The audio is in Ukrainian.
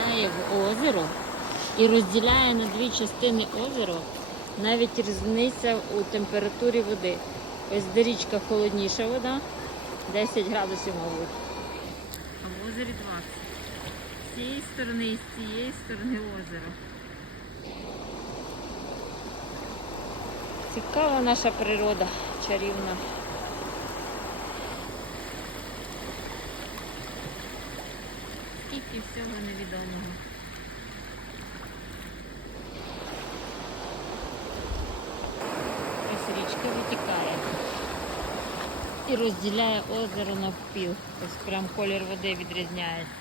впадає в озеро і розділяє на дві частини озеро. Навіть різниця у температурі води. Ось де річка холодніша вода, 10 градусів, мабуть. А в озері 20. З цієї сторони і з цієї сторони озеро. Цікава наша природа, чарівна. Скільки всього невідомого. Ось річка витікає і розділяє озеро навпіл. Ось прям колір води відрізняється.